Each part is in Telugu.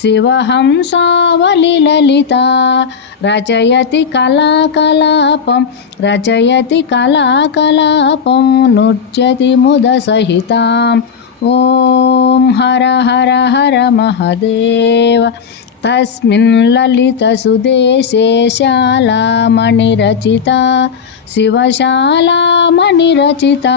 शिवहंसावलिललिता रचयति कलाकलापं रचयति कलाकलापं नृत्यति मुदसहिताम् ॐ हर हर हर महदेव तस्मिन् ललितसुदेशे शालामणिरचिता शिवशालामणिरचिता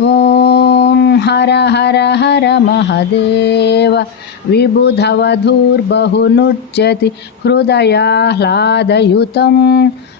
ॐ हर हर हर महदेव विबुधवधूर्बहुनुच्यति हृदयाह्लादयुतं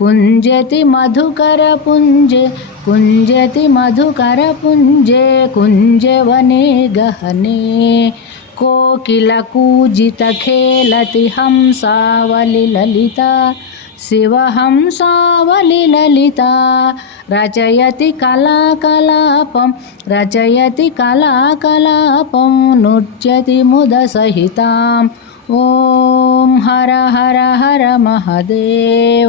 कुञ्जति मधुकरपुञ्ज कुञ्जति मधुकरपुञ्जे कुञ्जवने गहने कोकिलकूजितखेलति हंसावलिललिता शिवहंसावलिललिता रचयति कलाकलापं रचयति कलाकलापं नृत्यति मुदसहिताम् ॐ हर हर हर महदेव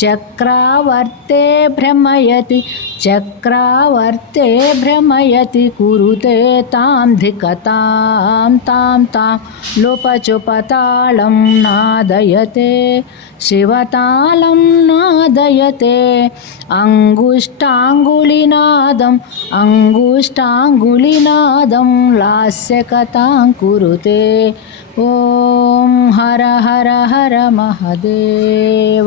చక్రావర్తే భ్రమయతి చక్రావర్తే భ్రమయతి కురుతే తాం ధికతాం తాం తాం లుపచుపతాళం నాదయతే శివతాళం నాదయతే అంగుష్టాంగులినాదం అంగుష్టాంగులినాదం లాస్యకతాం కురుతే ఓం హర హర హర మహదేవ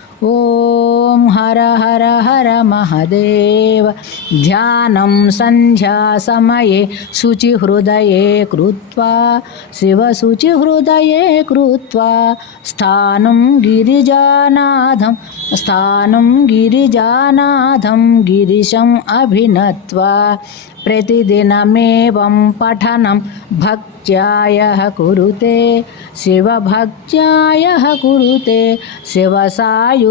ओम हर हर हर महादेव ध्यान संध्या ध्यानं शुचि हृदय कृत्वा शिवशुचिहृदये कृत्वा स्थानं गिरिजानाथं स्थान गिरिजानाथं गिरिशम् अभिनत्वा प्रतिदिनमेवं पठनं भक्त्यायः कुरुते शिवभक्त्यायः कुरुते शिवसायु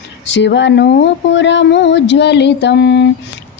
शिवनूपुरमुज्ज्वलितं